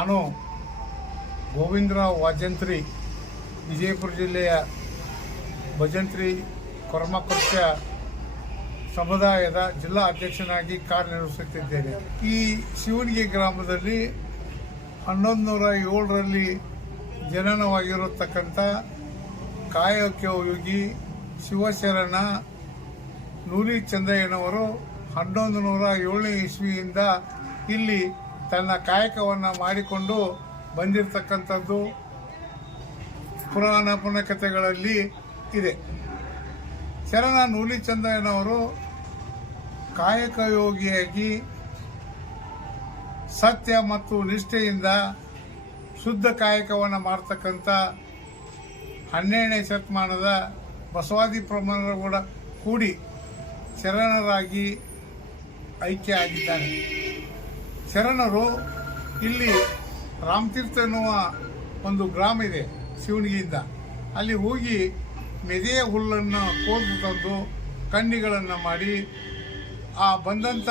ನಾನು ಗೋವಿಂದರಾವ್ ವಾಜಂತ್ರಿ, ವಿಜಯಪುರ ಜಿಲ್ಲೆಯ ಭಜಂತ್ರಿ ಕೊರಮಕೃತ್ಯ ಸಮುದಾಯದ ಜಿಲ್ಲಾ ಅಧ್ಯಕ್ಷನಾಗಿ ಕಾರ್ಯನಿರ್ವಹಿಸುತ್ತಿದ್ದೇನೆ. ಈ ಶಿವನಿಗೆ ಗ್ರಾಮದಲ್ಲಿ ಹನ್ನೊಂದು ನೂರ ಏಳರಲ್ಲಿ ಜನನವಾಗಿರತಕ್ಕಂಥ ಕಾಯಕಯೋಗಿ ಶಿವಶರಣ ನೂರಿ ಚಂದಯ್ಯನವರು ಹನ್ನೊಂದು ನೂರ ಏಳನೇ ಇಸ್ವಿಯಿಂದ ಇಲ್ಲಿ ತನ್ನ ಕಾಯಕವನ್ನು ಮಾಡಿಕೊಂಡು ಬಂದಿರತಕ್ಕಂಥದ್ದು ಪುರಾಣ ಪುಣ್ಯಕಥೆಗಳಲ್ಲಿ ಇದೆ. ಶರಣ ನೂಲಿ ಕಾಯಕಯೋಗಿಯಾಗಿ ಕಾಯಕ ಯೋಗಿಯಾಗಿ ಸತ್ಯ ಮತ್ತು ನಿಷ್ಠೆಯಿಂದ ಶುದ್ಧ ಕಾಯಕವನ್ನು ಮಾಡ್ತಕ್ಕಂಥ ಹನ್ನೆರಡನೇ ಶತಮಾನದ ಬಸವಾದಿ ಪ್ರಮಾಣರು ಕೂಡ ಕೂಡಿ ಶರಣರಾಗಿ ಐಕ್ಯ ಆಗಿದ್ದಾರೆ. ಶರಣರು, ಇಲ್ಲಿ ರಾಮತೀರ್ಥ ಎನ್ನುವ ಒಂದು ಗ್ರಾಮ ಇದೆ ಶಿವನಿಗೆಯಿಂದ. ಅಲ್ಲಿ ಹೋಗಿ ಮೆದೆಯ ಹುಲ್ಲನ್ನು ಕೋದು ತಂದು ಕಣ್ಣಿಗಳನ್ನು ಮಾಡಿ, ಆ ಬಂದಂಥ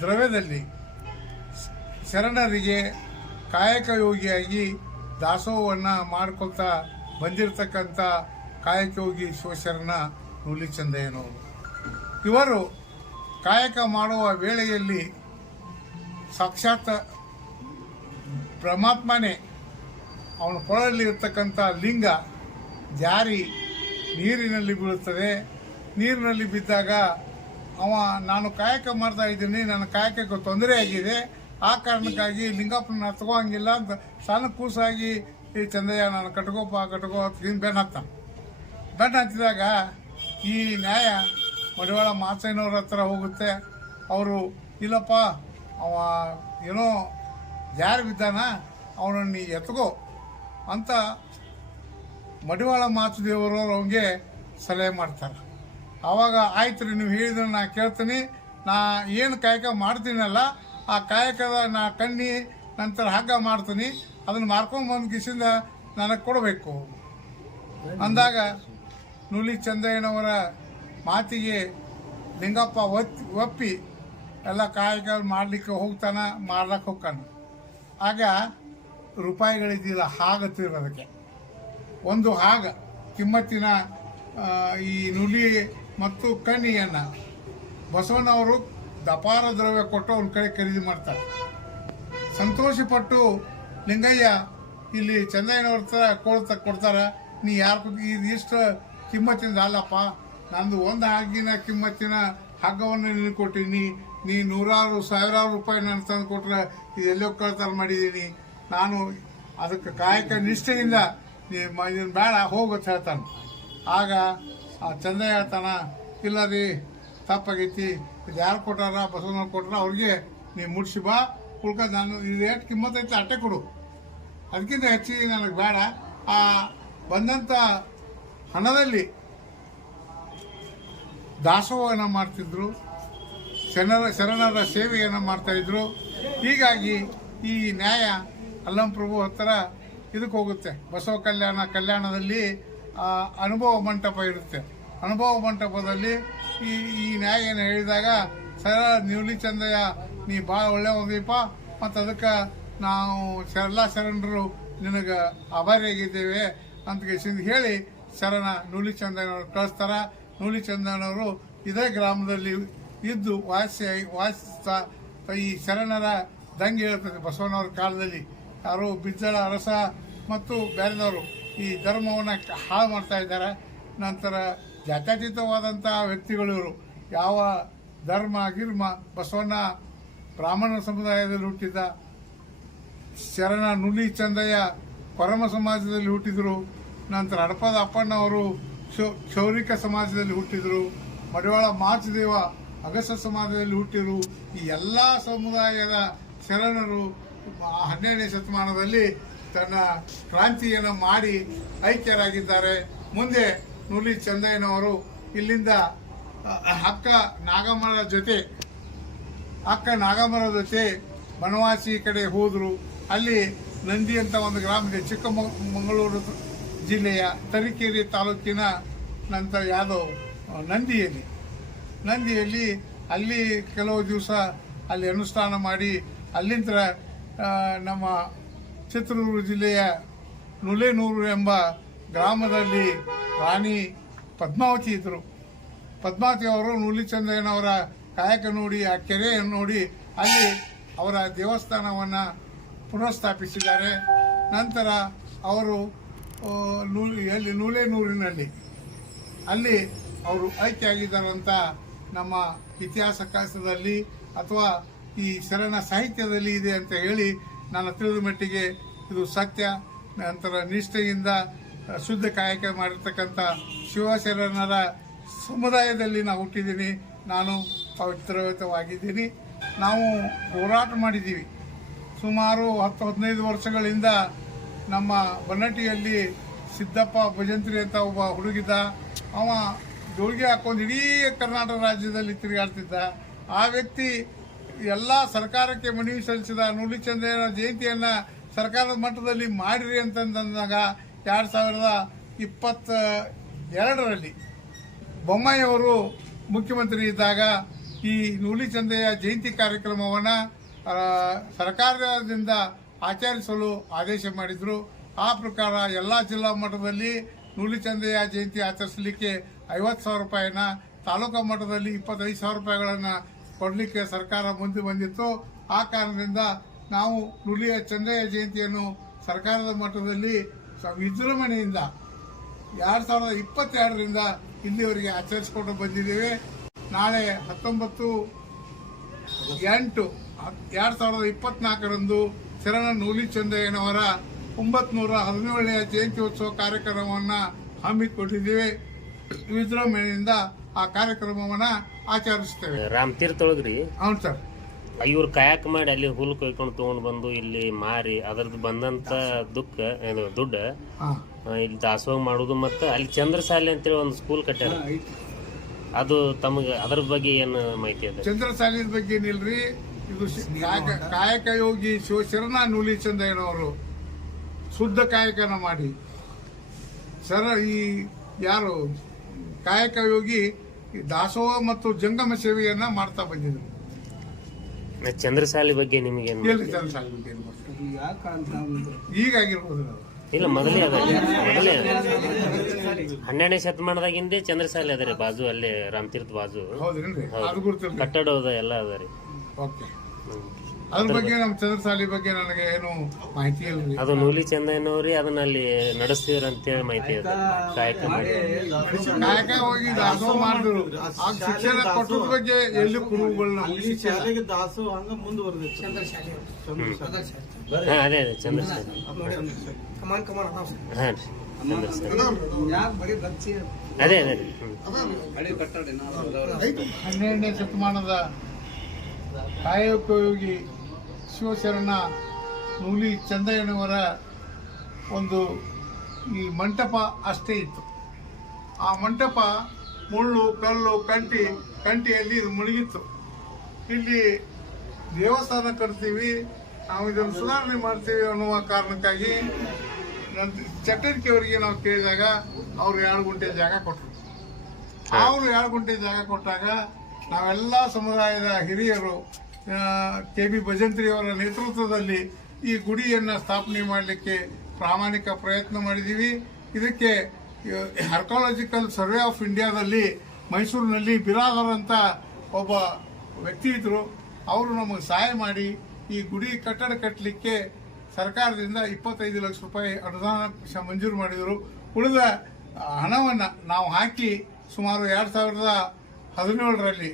ದ್ರವ್ಯದಲ್ಲಿ ಶರಣರಿಗೆ ಕಾಯಕ ಯೋಗಿಯಾಗಿ ದಾಸೋಹವನ್ನು ಮಾಡ್ಕೊಳ್ತಾ ಬಂದಿರತಕ್ಕಂಥ ಕಾಯಕಯೋಗಿ ಶಿವಶರಣ ನೂಲಿಚಂದಯ್ಯನವರು ಇವರು ಕಾಯಕ ಮಾಡುವ ವೇಳೆಯಲ್ಲಿ ಸಾಕ್ಷಾತ್ ಪರಮಾತ್ಮನೇ ಅವನ ಕೊಳಲ್ಲಿ ಇರ್ತಕ್ಕಂಥ ಲಿಂಗ ಜಾರಿ ನೀರಿನಲ್ಲಿ ಬೀಳುತ್ತದೆ. ನೀರಿನಲ್ಲಿ ಬಿದ್ದಾಗ ಅವ, ನಾನು ಕಾಯಕ ಮಾಡ್ತಾ ಇದ್ದೀನಿ, ನನ್ನ ಕಾಯಕಕ್ಕೆ ತೊಂದರೆ ಆಗಿದೆ. ಆ ಕಾರಣಕ್ಕಾಗಿ ಲಿಂಗಪ್ಪನ ಹತ್ಕೋಂಗಿಲ್ಲ ಅಂತ ಸಣ್ಣ ಕೂಸಾಗಿ ಈ ಚಂದಯ್ಯ, ನಾನು ಕಟ್ಕೋಪ ಕಟ್ಕೋ ಅಂತ ಬೆನ್ನ ಹತ್ತ ಬೆನ್ನ ಹತ್ತಿದಾಗ ಈ ನ್ಯಾಯ ಮಡಿವಾಳ ಮಾಸಯ್ಯನವ್ರ ಹತ್ರ ಹೋಗುತ್ತೆ. ಅವರು, ಇಲ್ಲಪ್ಪ ಅವ ಏನೋ ಜಾರಿ ಬಿದ್ದಾನ, ಅವನನ್ನು ಎತ್ಕೋ ಅಂತ ಮಡಿವಾಳ ಮಾತುದೇವರು ಅವನಿಗೆ ಸಲಹೆ ಮಾಡ್ತಾರೆ. ಆವಾಗ, ಆಯ್ತು ರೀ, ನೀವು ಹೇಳಿದ್ರೆ ನಾ ಕೇಳ್ತೀನಿ. ನಾ ಏನು ಕಾಯಕ ಮಾಡ್ತೀನಲ್ಲ, ಆ ಕಾಯಕದ ನಾ ಕಣ್ಣಿ ನಂತರ ಹಗ್ಗ ಮಾಡ್ತೀನಿ. ಅದನ್ನು ಮಾರ್ಕೊಂಡು ಬಂದು ಕಿಸಿಂದ ನನಗೆ ಕೊಡಬೇಕು. ಅಂದಾಗ ನೂಲಿ ಚಂದಯ್ಯನವರ ಮಾತಿಗೆ ಲಿಂಗಪ್ಪ ಒತ್ತಿ ಒಪ್ಪಿ ಎಲ್ಲ ಕಾಯಿಗಳು ಮಾಡಲಿಕ್ಕೆ ಹೋಗ್ತಾನೆ ಮಾರ್ಲಕ್ಕೆ ಹೋಗ್ತಾನೆ. ಆಗ ರೂಪಾಯಿಗಳಿದ್ದಿಲ್ಲ ಹಾಗತ್ತಿರೋದಕ್ಕೆ ಒಂದು ಹಾಗ, ಕಿಮ್ಮತ್ತಿನ ಈ ನುಲಿ ಮತ್ತು ಕಣ್ಣಿಯನ್ನು ಬಸವನವರು ದಪಾರ ದ್ರವ್ಯ ಕೊಟ್ಟು ಅವನ ಕಡೆ ಖರೀದಿ ಮಾಡ್ತಾರೆ. ಸಂತೋಷಪಟ್ಟು, ಲಿಂಗಯ್ಯ, ಇಲ್ಲಿ ಚಂದಯ್ಯನವ್ರ ಹತ್ರ ಕೊಡ್ತ ಕೊಡ್ತಾರೆ. ನೀ ಯಾರು ಇದು ಇಷ್ಟು ಕಿಮ್ಮತ್ತಿಂದ ಅಲ್ಲಪ್ಪ. ನಂದು ಒಂದು ಹಾಗಿನ ಕಿಮ್ಮತ್ತಿನ ಹಗ್ಗವನ್ನು ನೀನು ಕೊಟ್ಟಿನಿ. ನೀ ನೂರಾರು, ಸಾವಿರಾರು ರೂಪಾಯಿ ನಾನು ತಂದು ಕೊಟ್ರೆ ಇದೆಲ್ಲೋ ಕಳ್ತಾರ ಮಾಡಿದ್ದೀನಿ? ನಾನು ಅದಕ್ಕೆ ಕಾಯಕ ನಿಷ್ಠೆಯಿಂದ ನೀ ಇದನ್ನ ಬೇಡ ಹೋಗುತ್ತೆ ಹೇಳ್ತಾನೆ. ಆಗ ಆ ಚಂದ ಹೇಳ್ತಾನ, ಇಲ್ಲ ರೀ, ತಪ್ಪಾಗೈತಿ. ಇದು ಯಾರು ಕೊಟ್ಟಾರ? ಬಸವನ ಕೊಟ್ರ, ಅವ್ರಿಗೆ ನೀ ಮುಡ್ಸಿ ಬಾ. ಉಳ್ಕ, ನಾನು ಇದು ರೇಟ್ ಕಿಮ್ಮತ್ತೈತಿ, ಅಟ್ಟೆ ಕೊಡು. ಅದಕ್ಕಿಂತ ಹೆಚ್ಚಿಗೆ ನನಗೆ ಬೇಡ. ಆ ಬಂದಂಥ ಹಣದಲ್ಲಿ ದಾಸೋಹನ ಮಾಡ್ತಿದ್ರು. ಶರಣರ ಶರಣರ ಸೇವೆಯನ್ನು ಮಾಡ್ತಾ ಇದ್ರು. ಹೀಗಾಗಿ ಈ ನ್ಯಾಯ ಅಲ್ಲಂ ಪ್ರಭು ಹತ್ತಿರ ಇದಕ್ಕೆ ಹೋಗುತ್ತೆ. ಬಸವ ಕಲ್ಯಾಣ ಕಲ್ಯಾಣದಲ್ಲಿ ಅನುಭವ ಮಂಟಪ ಇರುತ್ತೆ. ಅನುಭವ ಮಂಟಪದಲ್ಲಿ ಈ ಈ ನ್ಯಾಯ ಏನು ಹೇಳಿದಾಗ, ಸರ ನಿವಲಿ ಚಂದಯ್ಯ ನೀ ಭಾಳ ಒಳ್ಳೆ ಒಂದೀಪ. ಮತ್ತು ಅದಕ್ಕೆ ನಾವು ಎಲ್ಲ ಶರಣರು ನಿನಗೆ ಆಭಾರಿಯಾಗಿದ್ದೇವೆ ಅಂತ ಹೇಳಿ ಶರಣ ನೂಲಿ ಚಂದನವರು ಕಳಿಸ್ತಾರ. ನೂಲಿ ಇದೇ ಗ್ರಾಮದಲ್ಲಿ ಇದ್ದು ವಾಸಿ ವಾಸಿಸ್ತಾ ಈ ಶರಣರ ದಂಗೆ ಹೇಳ್ತದೆ ಬಸವನವರ ಕಾಲದಲ್ಲಿ. ಯಾರು ಬಿದ್ದಳ ಅರಸ ಮತ್ತು ಬೇರೆದವರು ಈ ಧರ್ಮವನ್ನು ಹಾಳು ಮಾಡ್ತಾ ಇದ್ದಾರೆ. ನಂತರ ಜಾತ್ಯತೀತವಾದಂಥ ವ್ಯಕ್ತಿಗಳು ಇವರು. ಯಾವ ಧರ್ಮ, ಗಿರ್ಮ ಬಸವಣ್ಣ ಬ್ರಾಹ್ಮಣ ಸಮುದಾಯದಲ್ಲಿ ಹುಟ್ಟಿದ ಶರಣ ನುಲಿ ಚಂದಯ್ಯ ಪರಮ ಸಮಾಜದಲ್ಲಿ ಹುಟ್ಟಿದರು. ನಂತರ ಹಡಪದ ಅಪ್ಪಣ್ಣವರು ಕ್ಷೌ- ಕ್ಷೌರಿಕ ಸಮಾಜದಲ್ಲಿ ಹುಟ್ಟಿದರು. ಮಡಿವಾಳ ಮಾಚದೇವ ಅಗಸ ಸಮಾಜದಲ್ಲಿ ಹುಟ್ಟಿರು ಈ ಎಲ್ಲ ಸಮುದಾಯದ ಶರಣರು ಹನ್ನೆರಡನೇ ಶತಮಾನದಲ್ಲಿ ತನ್ನ ಕ್ರಾಂತಿಯನ್ನು ಮಾಡಿ ಐಕ್ಯರಾಗಿದ್ದಾರೆ. ಮುಂದೆ ನುಲಿ ಚಂದಯ್ಯನವರು ಇಲ್ಲಿಂದ ಅಕ್ಕ ನಾಗಮ್ಮನ ಜೊತೆ, ಅಕ್ಕ ನಾಗಮ್ಮನ ಜೊತೆ ಬನವಾಸಿ ಕಡೆ ಹೋದರು. ಅಲ್ಲಿ ನಂದಿ ಅಂತ ಒಂದು ಗ್ರಾಮ ಇದೆ ಚಿಕ್ಕಮಗಳೂರು ಜಿಲ್ಲೆಯ ತರೀಕೆರೆ ತಾಲೂಕಿನ ನಂತರ ಯಾವುದೋ, ನಂದಿಯಲ್ಲಿ. ನಂದಿಯಲ್ಲಿ ಅಲ್ಲಿ ಕೆಲವು ದಿವಸ ಅಲ್ಲಿ ಅನುಷ್ಠಾನ ಮಾಡಿ, ಅಲ್ಲಿಂದ ನಮ್ಮ ಚಿತ್ರದುರ್ಗ ಜಿಲ್ಲೆಯ ನುಲೇನೂರು ಎಂಬ ಗ್ರಾಮದಲ್ಲಿ ರಾಣಿ ಪದ್ಮಾವತಿ ಇದ್ದರು ಪದ್ಮಾವತಿ ಅವರು ನೂಲಿಚಂದ್ರಯ್ಯನವರ ಕಾಯಕ ನೋಡಿ, ಆ ಕೆರೆಯನ್ನು ನೋಡಿ, ಅಲ್ಲಿ ಅವರ ದೇವಸ್ಥಾನವನ್ನು ಪುನಃಸ್ಥಾಪಿಸಿದ್ದಾರೆ. ನಂತರ ಅವರು ನೂ- ಎಲ್ಲಿ ನೂಲೇನೂರಿನಲ್ಲಿ, ಅಲ್ಲಿ ಅವರು ಆಯ್ಕೆಯಾಗಿದ್ದಾರಂತ ನಮ್ಮ ಇತಿಹಾಸ ಕಾಸದಲ್ಲಿ ಅಥವಾ ಈ ಶರಣ ಸಾಹಿತ್ಯದಲ್ಲಿ ಇದೆ ಅಂತ ಹೇಳಿ ನಾನು ತಿಳಿದ ಮಟ್ಟಿಗೆ ಇದು ಸತ್ಯ. ನಂತರ ನಿಷ್ಠೆಯಿಂದ ಶುದ್ಧ ಕಾಯಕ ಮಾಡಿರ್ತಕ್ಕಂಥ ಶಿವಶರಣರ ಸಮುದಾಯದಲ್ಲಿ ನಾವು ಹುಟ್ಟಿದ್ದೀನಿ. ನಾನು ಪವಿತ್ರವಾಗಿದ್ದೀನಿ. ನಾವು ಹೋರಾಟ ಮಾಡಿದ್ದೀವಿ. ಸುಮಾರು ಹತ್ತು, ಹದಿನೈದು ವರ್ಷಗಳಿಂದ ನಮ್ಮ ಬನ್ನಟಿಯಲ್ಲಿ ಸಿದ್ದಪ್ಪ ಭಜಂತ್ರಿ ಅಂತ ಒಬ್ಬ ಹುಡುಗಿದ್ದ. ಅವ ಜೋಳಿಗೆ ಹಾಕೊಂಡು ಇಡೀ ಕರ್ನಾಟಕ ರಾಜ್ಯದಲ್ಲಿ ತಿರುಗಾಡ್ತಿದ್ದ ಆ ವ್ಯಕ್ತಿ ಎಲ್ಲ ಸರ್ಕಾರಕ್ಕೆ ಮನವಿ ಸಲ್ಲಿಸಿದ ನುಲಿಚಂದ್ರನ ಜಯಂತಿಯನ್ನು ಸರ್ಕಾರದ ಮಟ್ಟದಲ್ಲಿ ಮಾಡಿರಿ ಅಂತಂದಾಗ ಎರಡು ಸಾವಿರದ ಇಪ್ಪತ್ತ ಎರಡರಲ್ಲಿ ಬೊಮ್ಮಾಯಿಯವರು ಮುಖ್ಯಮಂತ್ರಿ ಇದ್ದಾಗ ಈ ನೂಲಿಚಂದೆಯ ಜಯಂತಿ ಕಾರ್ಯಕ್ರಮವನ್ನು ಸರ್ಕಾರದಿಂದ ಆಚರಿಸಲು ಆದೇಶ ಮಾಡಿದರು. ಆ ಪ್ರಕಾರ ಎಲ್ಲ ಜಿಲ್ಲಾ ಮಟ್ಟದಲ್ಲಿ ನೂಲಿಚಂದೆಯ ಜಯಂತಿ ಆಚರಿಸಲಿಕ್ಕೆ ಐವತ್ತು ಸಾವಿರ ರೂಪಾಯಿನ ತಾಲೂಕು ಮಟ್ಟದಲ್ಲಿ ಇಪ್ಪತ್ತೈದು ಸಾವಿರ ರೂಪಾಯಿಗಳನ್ನು ಕೊಡಲಿಕ್ಕೆ ಸರ್ಕಾರ ಮುಂದೆ ಬಂದಿತ್ತು. ಆ ಕಾರಣದಿಂದ ನಾವು ನುಲಿಯ ಚಂದ್ರಯ್ಯ ಜಯಂತಿಯನ್ನು ಸರ್ಕಾರದ ಮಟ್ಟದಲ್ಲಿ ವಿಜೃಂಭಣೆಯಿಂದ ಎರಡು ಸಾವಿರದ ಇಪ್ಪತ್ತೆರಡರಿಂದ ಇಲ್ಲಿವರೆಗೆ ಆಚರಿಸಿಕೊಂಡು ಬಂದಿದ್ದೇವೆ. ನಾಳೆ ಹತ್ತೊಂಬತ್ತು ಎಂಟು ಎರಡು ಸಾವಿರದ ಇಪ್ಪತ್ನಾಲ್ಕರಂದು ಶರಣ ನೂಲಿ ಚಂದಯ್ಯನವರ ಒಂಬತ್ನೂರ ಹದಿನೇಳನೆಯ ಜಯಂತ್ಯೋತ್ಸವ ಕಾರ್ಯಕ್ರಮವನ್ನು ಹಮ್ಮಿಕೊಂಡಿದ್ದೇವೆ. ವಿಜೃಂಭಣೆಯಿಂದ ಆ ಕಾರ್ಯಕ್ರಮವನ್ನ ಆಚರಿಸ್ತೇವೆ ರಾಮತೀರ್ಥ ಒಳಗ್ರಿ? ಹೌದು ಸರ್. ಇವ್ರು ಕಾಯಕ ಮಾಡಿ ಅಲ್ಲಿ ಹುಲ್ ಕೊಯ್ಕೊಂಡು ತಗೊಂಡ್ ಬಂದು ಇಲ್ಲಿ ಮಾರಿ ಅದ್ರದ್ದು ಬಂದಂತ ದುಃಖ ಏನು ದುಡ್ಡು ಹಾಂ. ಆ, ಇಲ್ಲಿ ದಾಸೋಹ ಮಾಡುದು ಮತ್ತೆ ಅಲ್ಲಿ ಚಂದ್ರಸಾಲೆ ಅಂತೇಳಿ ಒಂದು ಸ್ಕೂಲ್ ಕಟ್ಟ್ಯಾರ. ಅದು ತಮಗೆ ಅದ್ರ ಬಗ್ಗೆ ಏನು ಮಾಹಿತಿ ಅದ? ಚಂದ್ರಸಾಲಿದ ಬಗ್ಗೆ ಏನಿಲ್ರಿ? ಇದು ಶಿ- ಕಾಯಕ ಕಾಯಕ ಯೋಗಿ ಶಿವಶರಣ ನೂಲಿ ಚಂದಯ್ಯನವರು ಶುದ್ಧ ಕಾಯಕನ ಮಾಡಿ. ಸರ ಈ ಯಾರು? ಕಾಯಕ ಯೋಗಿ ದಾಸೋಹ ಮತ್ತು ಜಂಗಮ ಸೇವೆಯನ್ನ ಮಾಡ್ತಾ ಬಂದಿದ್ರು ಚಂದ್ರಸಾಲಿ ಬಗ್ಗೆ ನಿಮಗೆ ಏನು ಎಲ್ಲಿ ಚಂದ್ರಸಾಲಿ ಬಗ್ಗೆ ಏನ್ ಗೊತ್ತು? ಈಗ ಆಗಿರ್ಬೋದು ಇಲ್ಲ ಮೊದಲೇ ಅದ. ಮೊದಲೇ ಹನ್ನೆರಡನೇ ಶತಮಾನದಾಗಿಂದೇ ಚಂದ್ರಸಾಲಿ ಅದ ರೀ ಬಾಜು ಅಲ್ಲೇ ರಾಮತೀರ್ಥ ಬಾಜು. ಅದು ಕಟ್ಟಡ ಅದ ಎಲ್ಲ ಅದ ರೀ. ಓಕೆ. ಅದ್ರ ಬಗ್ಗೆ ನಮ್ಮ ಬಗ್ಗೆ ನನಗೆ ಏನು ಮಾಹಿತಿ ಅದು ನೂಲಿ ಚಂದನವ್ರಿ ಅದನ್ನ ಅಲ್ಲಿ ನಡೆಸ್ತೀವ್ರ ಅಂತೇಳಿ ಮಾಹಿತಿ ಇದೆ. ಕಾಯಕ ಮಾಡಿ. ಕಾಯಕ ಹೋಗಿ ದಾಸೋಹ ಮಾಡಿದ್ರು. ಆ ಶಿಕ್ಷಣ ಕೊಟ್ಟದ ಬಗ್ಗೆ ಎಲ್ಲಿ ಕುರುಹುಗಳನ್ನ ಅಲ್ಲಿ ಶಾಲೆಗೆ ದಾಸೋಹ ಹಂಗ ಮುಂದುವರೆದಿತ್ತು. ಹಾ ಅದೇ ಕಮಾನ್ ಕಮಾನ್. ಹಾ ರೀ ಅದೇ ಅದೇ. ಹನ್ನೆರಡನೇ ಶತಮಾನದ ಕಾಯೋಪಯೋಗಿ ಶಿವಶರಣ ನೂಲಿ ಚಂದಯ್ಯನವರ ಒಂದು ಈ ಮಂಟಪ ಅಷ್ಟೇ ಇತ್ತು. ಆ ಮಂಟಪ ಮುಳ್ಳು ಕಲ್ಲು ಕಂಟಿ ಕಂಟಿಯಲ್ಲಿ ಇದು ಮುಳುಗಿತ್ತು. ಇಲ್ಲಿ ದೇವಸ್ಥಾನ ಕಟ್ತೀವಿ ನಾವು ಇದನ್ನು ಸುಧಾರಣೆ ಮಾಡ್ತೀವಿ ಅನ್ನುವ ಕಾರಣಕ್ಕಾಗಿ ನಂತರ ಚಟರ್ಕಿ ಅವರಿಗೆ ನಾವು ಕೇಳಿದಾಗ ಅವರು ಎರಡು ಗುಂಟೆ ಜಾಗ ಕೊಟ್ಟರು ಅವರು ಎರಡು ಗುಂಟೆ ಜಾಗ ಕೊಟ್ಟಾಗ ನಾವೆಲ್ಲ ಸಮುದಾಯದ ಹಿರಿಯರು ಕೆ ಬಿ ಭಜಂತ್ರಿ ಅವರ ನೇತೃತ್ವದಲ್ಲಿ ಈ ಗುಡಿಯನ್ನು ಸ್ಥಾಪನೆ ಮಾಡಲಿಕ್ಕೆ ಪ್ರಾಮಾಣಿಕ ಪ್ರಯತ್ನ ಮಾಡಿದ್ದೀವಿ ಇದಕ್ಕೆ ಆರ್ಕಾಲಜಿಕಲ್ ಸರ್ವೆ ಆಫ್ ಇಂಡಿಯಾದಲ್ಲಿ ಮೈಸೂರಿನಲ್ಲಿ ಬಿರಾದರ್ ಅಂತ ಒಬ್ಬ ವ್ಯಕ್ತಿ ಇದ್ದರು ಅವರು ನಮಗೆ ಸಹಾಯ ಮಾಡಿ ಈ ಗುಡಿ ಕಟ್ಟಡ ಕಟ್ಟಲಿಕ್ಕೆ ಸರ್ಕಾರದಿಂದ ಇಪ್ಪತ್ತೈದು ಲಕ್ಷ ರೂಪಾಯಿ ಅನುದಾನ ಮಂಜೂರು ಮಾಡಿದರು. ಉಳಿದ ಹಣವನ್ನು ನಾವು ಹಾಕಿ ಸುಮಾರು ಎರಡು ಸಾವಿರದ ಹದಿನೇಳರಲ್ಲಿ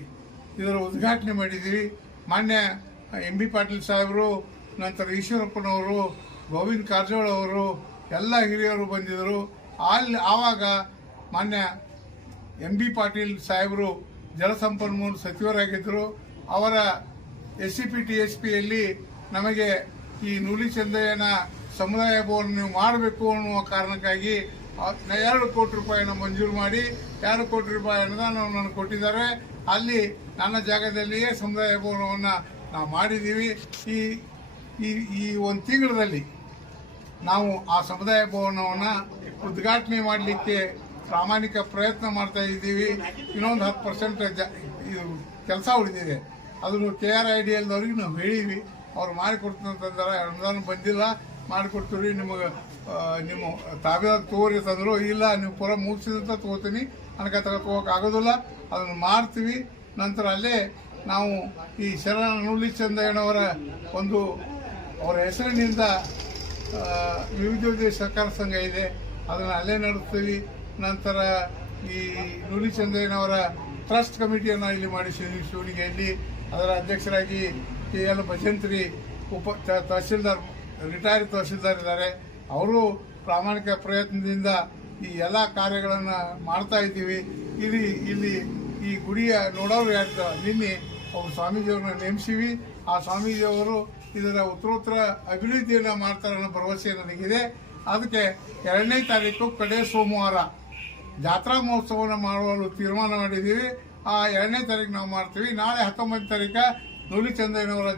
ಇದರ ಉದ್ಘಾಟನೆ ಮಾಡಿದ್ದೀವಿ ಮಾನ್ಯ ಎಂ ಬಿ ಪಾಟೀಲ್ ಸಾಹೇಬರು, ನಂತರ ಈಶ್ವರಪ್ಪನವರು, ಗೋವಿಂದ ಕಾರಜೋಳ ಅವರು, ಎಲ್ಲ ಹಿರಿಯರು ಬಂದಿದ್ದರು. ಅಲ್ಲಿ ಆವಾಗ ಮಾನ್ಯ ಎಂ ಬಿ ಪಾಟೀಲ್ ಸಾಹೇಬರು ಜಲಸಂಪನ್ಮೂಲ ಸಚಿವರಾಗಿದ್ದರು. ಅವರ S C P T S ಪಿಯಲ್ಲಿ ನಮಗೆ ಈ ನೂಲಿ ಚಂದಯ್ಯನ ಸಮುದಾಯ ಭವನ ನೀವು ಮಾಡಬೇಕು ಅನ್ನುವ ಕಾರಣಕ್ಕಾಗಿ ಎರಡು ಕೋಟಿ ರೂಪಾಯಿನ ಮಂಜೂರು ಮಾಡಿ, ಎರಡು ಕೋಟಿ ರೂಪಾಯಿ ಅನುದಾನವನ್ನು ಕೊಟ್ಟಿದ್ದಾರೆ. ಅಲ್ಲಿ ನನ್ನ ಜಾಗದಲ್ಲಿಯೇ ಸಮುದಾಯ ಭವನವನ್ನು ನಾವು ಮಾಡಿದ್ದೀವಿ. ಈ ಈ ಈ ಒಂದು ತಿಂಗಳಲ್ಲಿ ನಾವು ಆ ಸಮುದಾಯ ಭವನವನ್ನು ಉದ್ಘಾಟನೆ ಮಾಡಲಿಕ್ಕೆ ಪ್ರಾಮಾಣಿಕ ಪ್ರಯತ್ನ ಮಾಡ್ತಾ ಇದ್ದೀವಿ. ಇನ್ನೊಂದು ಹತ್ತು ಪರ್ಸೆಂಟ್ ಇದು ಕೆಲಸ ಉಳಿದಿದೆ. ಅದನ್ನು ಕೆ ಆರ್ ಐ ಡಿ ಎಲ್ದವ್ರಿಗೆ ನಾವು ಹೇಳಿವಿ ಅವ್ರು ಮಾಡಿಕೊಡ್ತಂತಂದ್ರೆ ಅನುದಾನ ಬಂದಿಲ್ಲ. ಮಾಡಿಕೊಡ್ತೀವಿ ನಿಮಗೆ ನಿಮ್ಮ ತಾವೇ ತೋರಿ ತಂದರು. ಇಲ್ಲ, ನೀವು ಪೂರ ಮುಗಿಸಿದಂತ ತಗೋತೀನಿ. ನನಗೆ ತಗೋಕ್ಕಾಗೋದಿಲ್ಲ ಅದನ್ನು ಮಾಡ್ತೀವಿ. ನಂತರ ಅಲ್ಲೇ ನಾವು ಈ ಶರಣ ನುಲಿ ಚಂದಯ್ಯನವರ ಒಂದು ಅವರ ಹೆಸರಿನಿಂದ ವಿವಿಧ ಸಹಕಾರ ಸಂಘ ಇದೆ. ಅದನ್ನು ಅಲ್ಲೇ ನಡೆಸ್ತೀವಿ. ನಂತರ ಈ ನುಲಿ ಚಂದಯ್ಯನವರ ಟ್ರಸ್ಟ್ ಕಮಿಟಿಯನ್ನು ಇಲ್ಲಿ ಮಾಡಿಸಿದ್ವಿ ಶಿವಣಿಗೆಯಲ್ಲಿ ಅದರ ಅಧ್ಯಕ್ಷರಾಗಿ ಕೆ ಎಲ್ ಭಜಂತ್ರಿ ಉಪ ತಹಸೀಲ್ದಾರ್, ರಿಟೈರ್ಡ್ ತಹಸೀಲ್ದಾರ್ ಇದ್ದಾರೆ. ಅವರು ಪ್ರಾಮಾಣಿಕ ಪ್ರಯತ್ನದಿಂದ ಈ ಎಲ್ಲ ಕಾರ್ಯಗಳನ್ನು ಮಾಡ್ತಾ ಇದ್ದೀವಿ. ಇಲ್ಲಿ ಇಲ್ಲಿ ಈ ಗುಡಿಯ ನೋಡೋರು ಯಾರು ನಿನ್ನೆ ಅವರು ಸ್ವಾಮೀಜಿಯವ್ರನ್ನ ನೇಮಿಸಿವಿ. ಆ ಸ್ವಾಮೀಜಿಯವರು ಇದರ ಉತ್ತರೋತ್ತರ ಅಭಿವೃದ್ಧಿಯನ್ನು ಮಾಡ್ತಾರೆ ಅನ್ನೋ ಭರವಸೆ ನನಗಿದೆ. ಅದಕ್ಕೆ ಎರಡನೇ ತಾರೀಕು ಕಡೆ ಸೋಮವಾರ ಜಾತ್ರಾ ಮಹೋತ್ಸವವನ್ನು ಮಾಡಲು ತೀರ್ಮಾನ ಮಾಡಿದ್ದೀವಿ. ಆ ಎರಡನೇ ತಾರೀಕು ನಾವು ಮಾಡ್ತೀವಿ. ನಾಳೆ ಹತ್ತೊಂಬತ್ತನೇ ತಾರೀಕು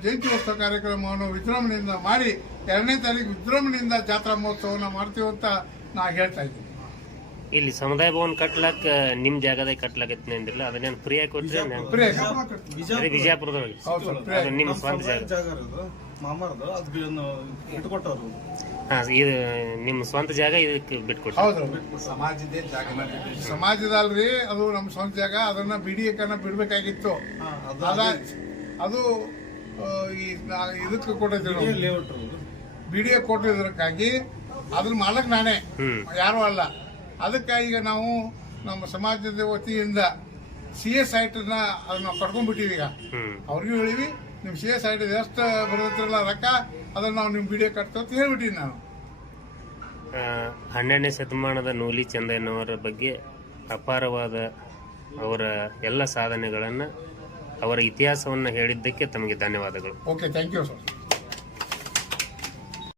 ಜಯಂತಿ ಉತ್ಸವ ಕಾರ್ಯಕ್ರಮವನ್ನು ವಿಜೃಂಭಣೆಯಿಂದ ಮಾಡಿ ಎರಡನೇ ತಾರೀಕು ವಿಜೃಂಭಣೆಯಿಂದ ಜಾತ್ರಾ ಮಹೋತ್ಸವವನ್ನು ಮಾಡ್ತೀವಿ ಅಂತ ನಾ ಹೇಳ್ತಾ ಇದ್ದೀನಿ. ಇಲ್ಲಿ ಸಮುದಾಯ ಭವನ್ ಕಟ್ಲಾಕ ನಿಮ್ ಜಾಗದಾಗ ಕಟ್ಲಾಕತ್ತೀನಿ ಅಂದಿಲ್ಲ ಅದನ್ನೇನು ಫ್ರೀ ಆಗಿ ಕೊಟ್ರಿ ಅದೇ ಸರ್ ಅದು ನಿಮ್ಮ ಸ್ವಂತ ಜಾಗ. ಮಾಮಾರ್ದು ಇಟ್ಕೊಟ್ಟವ್ರು ಹಾ ಇದು ನಿಮ್ಮ ಸ್ವಂತ ಜಾಗ ಇದಕ್ಕೆ ಬಿಟ್ಕೊಟ್ಟು ಹೌದು ಸಮಾಜದ ಜಾಗ ಸಮಾಜದಲ್ರಿ ಅದು ನಮ್ಮ ಸ್ವಂತ ಜಾಗ ಅದನ್ನ ಬಿಡಿ ಬಿಡ್ಬೇಕಾಗಿತ್ತು. ಅದು ಈ ಇದಕ್ಕೆ ಕೊಟ್ಟಿದ್ರು ಬಿಡಿಯ ಕೊಟ್ಟಿದ್ದಕ್ಕಾಗಿ ಅದನ್ನ ಮಾಡಕ್ ನಾನೇ. ಯಾರು ಅಲ್ಲ. ಅದಕ್ಕೆ ಈಗ ನಾವು ನಮ್ಮ ಸಮಾಜದ ವತಿಯಿಂದ ಸಿ ಎಸ್ ಐಟನ್ನ ಅದನ್ನ ನಾವು ಕಟ್ಕೊಂಡ್ಬಿಟ್ಟಿವಿ ಈಗ. ಅವ್ರಿಗೂ ಹೇಳಿವಿ ನಿಮ್ಮ ಸಿ ಎಸ್ ಐಟ್ ಎಷ್ಟು ಬರ್ತೈತ್ರಲ್ಲ ರೊಕ್ಕ ಅದನ್ನ ನಾವು ನಿಮ್ಮ ವಿಡಿಯೋ ಕಟ್ತಂತ ಅಂತ ಹೇಳ್ಬಿಟ್ಟಿವಿ ನಾನು. ಹನ್ನೆರಡನೇ ಶತಮಾನದ ನೂಲಿ ಚಂದಯ್ಯನವರ ಬಗ್ಗೆ ಅಪಾರವಾದ ಅವರ ಎಲ್ಲ ಸಾಧನೆಗಳನ್ನು ಅವರ ಇತಿಹಾಸವನ್ನು ಹೇಳಿದ್ದಕ್ಕೆ ತಮಗೆ ಧನ್ಯವಾದಗಳು. Okay thank you sir